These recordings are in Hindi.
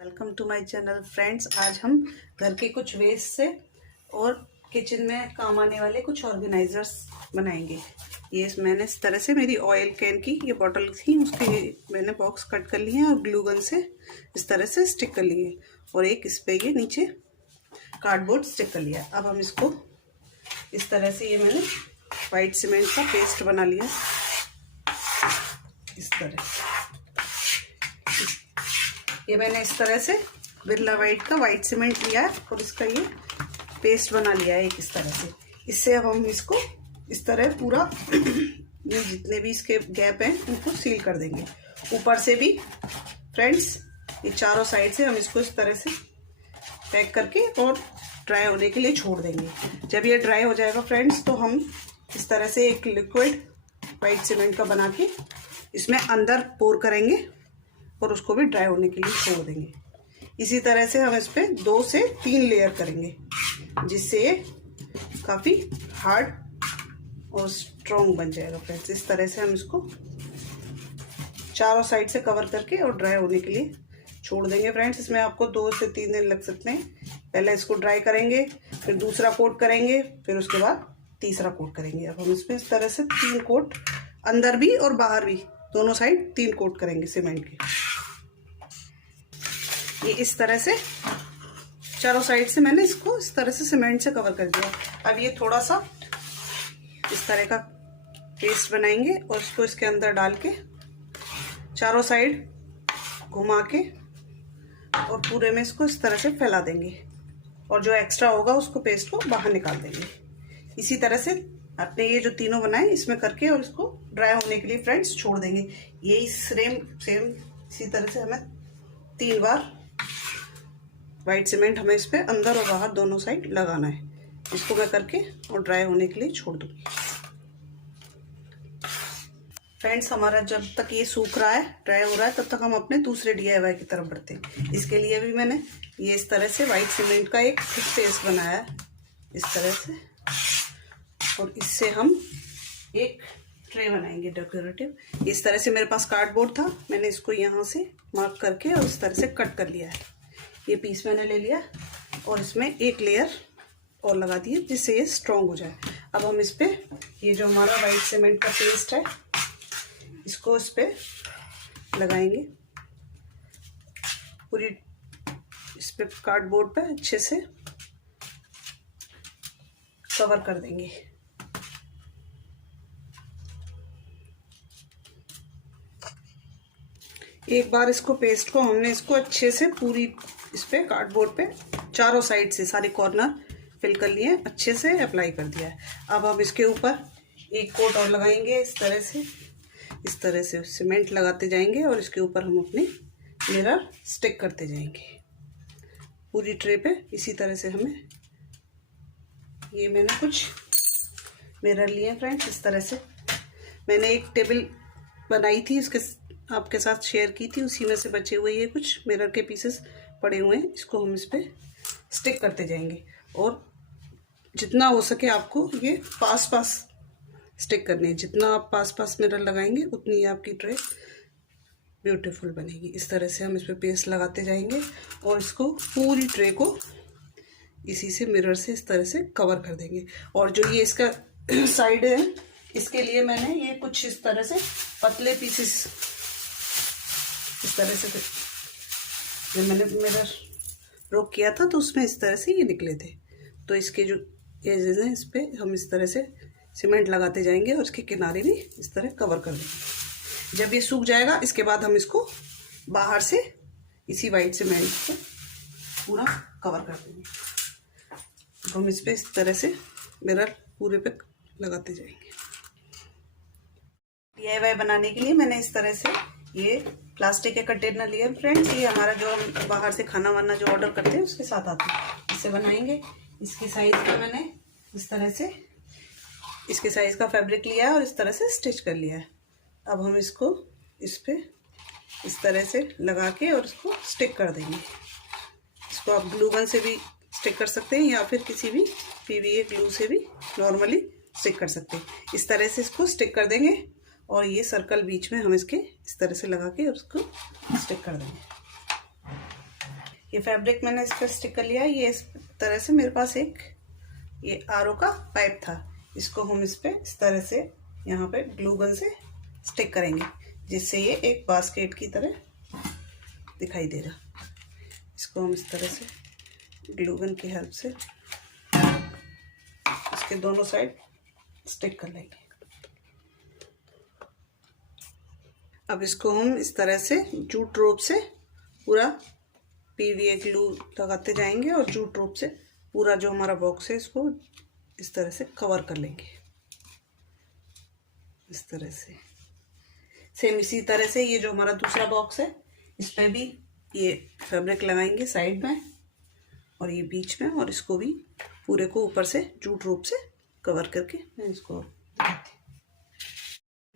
Welcome to my channel friends. आज हम घर के कुछ वेस्ट से और किचन में काम आने वाले कुछ ऑर्गेनाइजर्स बनाएंगे। ये मैंने इस तरह से मेरी ऑयल कैन की ये बॉटल थी, उसके मैंने बॉक्स कट कर लिए और ग्लू गन से इस तरह से स्टिक कर लिए और एक इस पे ये नीचे कार्डबोर्ड स्टिक कर लिया। अब हम इसको इस तरह से, ये मैंने वाइट सीमेंट का पेस्ट बना लिया इस तरह से। ये मैंने इस तरह से बिरला वाइट का वाइट सीमेंट लिया है और इसका ये पेस्ट बना लिया है एक इस तरह से। इससे अब हम इसको इस तरह पूरा ये जितने भी इसके गैप हैं उनको सील कर देंगे। ऊपर से भी फ्रेंड्स ये चारों साइड से हम इसको इस तरह से पैक करके और ड्राई होने के लिए छोड़ देंगे। जब ये ड्राई हो जाएगा फ्रेंड्स तो हम इस तरह से एक लिक्विड वाइट सीमेंट का बना के इसमें अंदर पोर करेंगे और उसको भी ड्राई होने के लिए छोड़ देंगे। इसी तरह से हम इस पर 2 से 3 लेयर करेंगे जिससे ये काफ़ी हार्ड और स्ट्रॉन्ग बन जाएगा फ्रेंड्स। इस तरह से हम इसको चारों साइड से कवर करके और ड्राई होने के लिए छोड़ देंगे फ्रेंड्स। इसमें आपको 2 से 3 दिन लग सकते हैं। पहले इसको ड्राई करेंगे, फिर दूसरा कोट करेंगे, फिर उसके बाद तीसरा कोट करेंगे। अब हम इसमें इस तरह से 3 कोट, अंदर भी और बाहर भी दोनों साइड 3 कोट करेंगे सीमेंट के। ये इस तरह से चारों साइड से मैंने इसको इस तरह से सीमेंट से कवर कर दिया। अब ये थोड़ा सा इस तरह का पेस्ट बनाएंगे और इसको इसके अंदर डाल के चारों साइड घुमा के और पूरे में इसको इस तरह से फैला देंगे और जो एक्स्ट्रा होगा उसको पेस्ट को बाहर निकाल देंगे। इसी तरह से अपने ये जो तीनों बनाए इसमें करके और इसको ड्राई होने के लिए फ्रेंड्स छोड़ देंगे। यही सेम इसी तरह से हमें 3 बार वाइट सीमेंट हमें इस पे अंदर और बाहर दोनों साइड लगाना है। इसको मैं करके और ड्राई होने के लिए छोड़ दूंगी। फ्रेंड्स हमारा जब तक ये सूख रहा है, ड्राई हो रहा है, तब तक हम अपने दूसरे DIY की तरफ बढ़ते हैं। इसके लिए भी मैंने ये इस तरह से वाइट सीमेंट का एक पेस्ट बनाया है इस तरह से, और इससे हम एक ट्रे बनाएंगे डेकोरेटिव। इस तरह से मेरे पास कार्डबोर्ड था, मैंने इसको यहाँ से मार्क करके और इस तरह से कट कर लिया है। ये पीस मैंने ले लिया और इसमें एक लेयर और लगा दी है जिससे ये स्ट्रॉन्ग हो जाए। अब हम इस पे ये जो हमारा वाइट सीमेंट का पेस्ट है इसको इस पे लगाएंगे पूरी, इस पे कार्डबोर्ड पे अच्छे से कवर कर देंगे। एक बार इसको पेस्ट को हमने इसको अच्छे से पूरी इस पे कार्डबोर्ड पे चारों साइड से सारे कॉर्नर फिल कर लिए, अच्छे से अप्लाई कर दिया है। अब हम इसके ऊपर एक कोट और लगाएंगे इस तरह से सीमेंट लगाते जाएंगे और इसके ऊपर हम अपने मिरर स्टिक करते जाएंगे पूरी ट्रे पे। इसी तरह से हमें, ये मैंने कुछ मिरर लिए फ्रेंड्स इस तरह से। मैंने एक टेबल बनाई थी, इसके आपके साथ शेयर की थी, उसी में से बचे हुए ये कुछ मिरर के पीसेस पड़े हुए हैं। इसको हम इस पे स्टिक करते जाएंगे और जितना हो सके आपको ये पास स्टिक करने हैं। जितना आप पास मिरर लगाएंगे उतनी आपकी ट्रे ब्यूटीफुल बनेगी। इस तरह से हम इस पे पेस्ट लगाते जाएंगे और इसको पूरी ट्रे को इसी से मिरर से इस तरह से कवर कर देंगे। और जो ये इसका साइड है, इसके लिए मैंने ये कुछ इस तरह से पतले पीसेस इस तरह से, जब मैंने मिरर रोक किया था तो उसमें इस तरह से ये निकले थे, तो इसके जो एजेस हैं इस पे हम इस तरह से सीमेंट लगाते जाएंगे और इसके किनारे भी इस तरह कवर कर देंगे। जब ये सूख जाएगा इसके बाद हम इसको बाहर से इसी वाइट सीमेंट से पूरा कवर कर देंगे। हम इस पे इस तरह से मिरर पूरे पे लगाते जाएंगे। DIY बनाने के लिए मैंने इस तरह से ये प्लास्टिक के कंटेनर लिए फ्रेंड्स। ये हमारा जो हम बाहर से खाना वाना जो ऑर्डर करते हैं उसके साथ आता है, इससे बनाएंगे। इसकी साइज का मैंने इस तरह से इसके साइज का फैब्रिक लिया है और इस तरह से स्टिच कर लिया है। अब हम इसको इस पे इस तरह से लगा के और इसको स्टिक कर देंगे। इसको आप ग्लू गन से भी स्टिक कर सकते हैं या फिर किसी भी PVA ग्लू से भी नॉर्मली स्टिक कर सकते हैं। इस तरह से इसको स्टिक कर देंगे और ये सर्कल बीच में हम इसके इस तरह से लगा के उसको स्टिक कर देंगे। ये फैब्रिक मैंने इस पर स्टिक कर लिया है। ये इस तरह से मेरे पास एक ये आरओ का पाइप था, इसको हम इस पर इस तरह से यहाँ पे ग्लू गन से स्टिक करेंगे, जिससे ये एक बास्केट की तरह दिखाई देगा। इसको हम इस तरह से ग्लू गन की हेल्प से इसके दोनों साइड स्टिक कर लेंगे। अब इसको हम इस तरह से जूट रोप से पूरा पीवीए ग्लू लगाते जाएंगे और जूट रोप से पूरा जो हमारा बॉक्स है इसको इस तरह से कवर कर लेंगे। इस तरह से सेम इसी तरह से ये जो हमारा दूसरा बॉक्स है इस पर भी ये फैब्रिक लगाएंगे साइड में और ये बीच में, और इसको भी पूरे को ऊपर से जूट रोप से कवर करके मैं इसको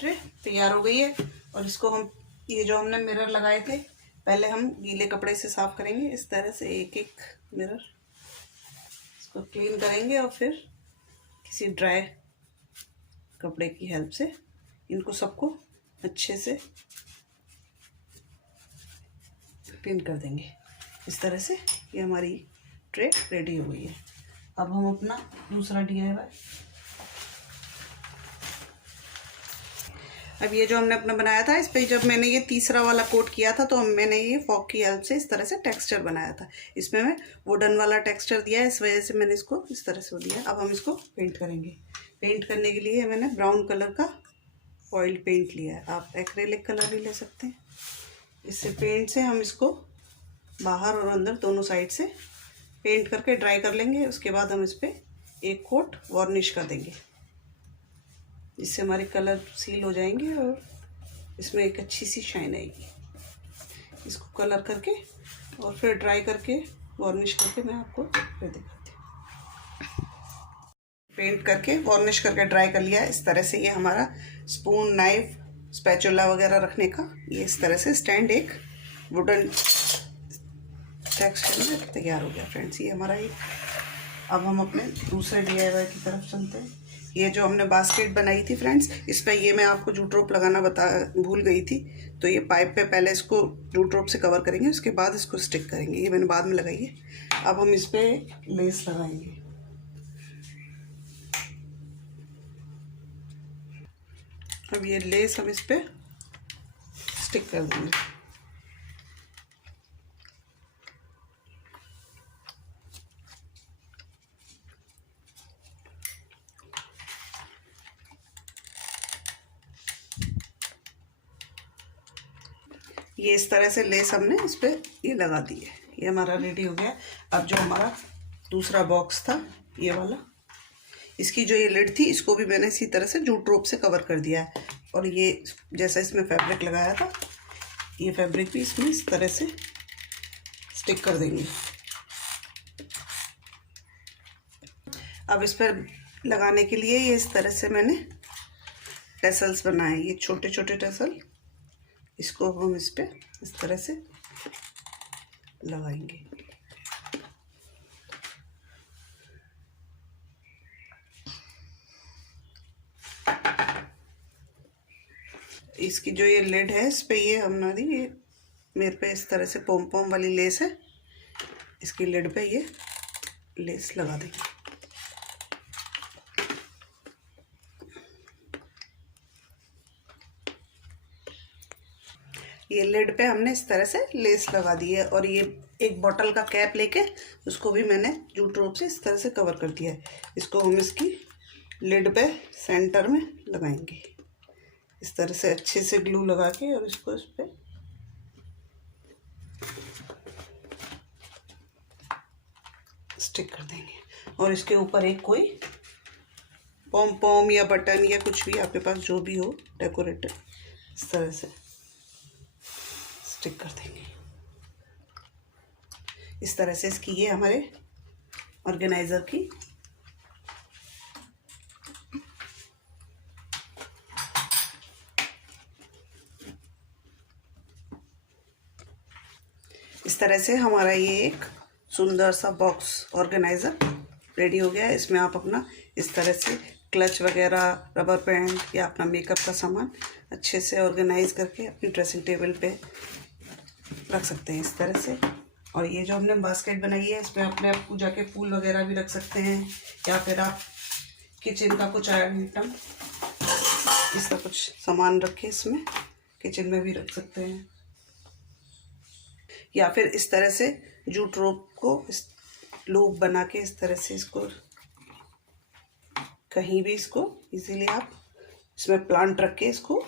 ट्रे तैयार हो गई है। और इसको हम ये जो हमने मिरर लगाए थे पहले हम गीले कपड़े से साफ करेंगे। इस तरह से एक एक मिरर इसको क्लीन करेंगे और फिर किसी ड्राई कपड़े की हेल्प से इनको सबको अच्छे से क्लीन कर देंगे। इस तरह से ये हमारी ट्रे रेडी हो गई है। अब हम अपना दूसरा DIY, अब ये जो हमने अपना बनाया था इस पर जब मैंने ये तीसरा वाला कोट किया था तो मैंने ये फॉग की हेल्प से इस तरह से टेक्सचर बनाया था। इसमें मैं वुडन वाला टेक्सचर दिया है, इस वजह से मैंने इसको इस तरह से दिया। अब हम इसको पेंट करेंगे। पेंट करने के लिए मैंने ब्राउन कलर का ऑयल पेंट लिया है, आप एक्रेलिक कलर भी ले सकते हैं। इससे पेंट से हम इसको बाहर और अंदर दोनों साइड से पेंट करके ड्राई कर लेंगे। उसके बाद हम इस पर एक कोट वार्निश कर देंगे, जिससे हमारे कलर सील हो जाएंगे और इसमें एक अच्छी सी शाइन आएगी। इसको कलर करके और फिर ड्राई करके वार्निश करके मैं आपको फिर दिखाती हूँ। पेंट करके वार्निश करके ड्राई कर लिया। इस तरह से ये हमारा स्पून, नाइफ, स्पैचुला वगैरह रखने का ये इस तरह से स्टैंड एक वुडन टेक्सचर में तैयार हो गया फ्रेंड्स। ये हमारा ये। अब हम अपने दूसरे DIY की तरफ चलते हैं। ये जो हमने बास्केट बनाई थी फ्रेंड्स, इस पर ये मैं आपको जूट रोप लगाना भूल गई थी, तो ये पाइप पे पहले इसको जूट रोप से कवर करेंगे, उसके बाद इसको स्टिक करेंगे। ये मैंने बाद में लगाई है। अब हम इस पर लेस लगाएंगे। अब ये लेस हम इस पर स्टिक कर देंगे। ये इस तरह से लेस हमने इस पर ये लगा दी है। ये हमारा रेडी हो गया। अब जो हमारा दूसरा बॉक्स था ये वाला, इसकी जो ये लिड थी इसको भी मैंने इसी तरह से जूट रोप से कवर कर दिया है। और ये जैसा इसमें फैब्रिक लगाया था ये फैब्रिक भी इसमें इस तरह से स्टिक कर देंगे। अब इस पर लगाने के लिए ये इस तरह से मैंने टेसल्स बनाए, ये छोटे छोटे टेसल, इसको हम इस पे इस तरह से लगाएंगे। इसकी जो ये लिड है इस पे ये हमारी ये मेरे पे इस तरह से पोम पोम वाली लेस है, इसकी लिड पे ये लेस लगा देंगे। ये लिड पे हमने इस तरह से लेस लगा दी है। और ये एक बॉटल का कैप लेके उसको भी मैंने जूट रोप से इस तरह से कवर कर दिया है। इसको हम इसकी लिड पे सेंटर में लगाएंगे इस तरह से अच्छे से ग्लू लगा के, और इसको इस पे स्टिक कर देंगे। और इसके ऊपर एक कोई पॉम पॉम या बटन या कुछ भी आपके पास जो भी हो डेकोरेटिव इस तरह से स्टिक कर देंगे। इस तरह से इसकी ये हमारे ऑर्गेनाइजर की इस तरह से हमारा ये एक सुंदर सा बॉक्स ऑर्गेनाइज़र रेडी हो गया है। इसमें आप अपना इस तरह से क्लच वगैरह, रबर बैंड या अपना मेकअप का सामान अच्छे से ऑर्गेनाइज करके अपनी ड्रेसिंग टेबल पे रख सकते हैं इस तरह से। और ये जो हमने बास्केट बनाई है इसमें अपने आप पूजा के फूल वगैरह भी रख सकते हैं, या फिर आप किचन का कुछ आइटम, इसका कुछ सामान रखे इसमें किचन में भी रख सकते हैं। या फिर इस तरह से जूट रोप को इस लूप बना के इस तरह से इसको कहीं भी इसको इजीली आप इसमें प्लांट रख के इसको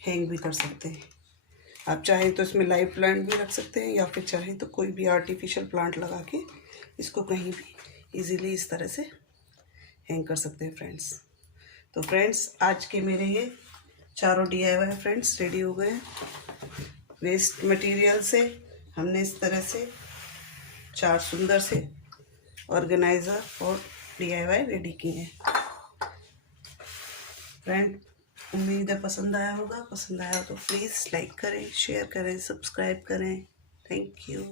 हैंग भी कर सकते हैं। आप चाहें तो इसमें लाइव प्लांट भी रख सकते हैं, या फिर चाहें तो कोई भी आर्टिफिशियल प्लांट लगा के इसको कहीं भी इजीली इस तरह से हैंग कर सकते हैं फ्रेंड्स। तो फ्रेंड्स आज के मेरे ये चारों DIY फ्रेंड्स रेडी हो गए हैं। वेस्ट मटेरियल से हमने इस तरह से 4 सुंदर से ऑर्गेनाइज़र और DIY रेडी किए हैं। फ्रेंड उम्मीद है पसंद आया होगा। पसंद आया तो प्लीज़ लाइक करें, शेयर करें, सब्सक्राइब करें। Thank you.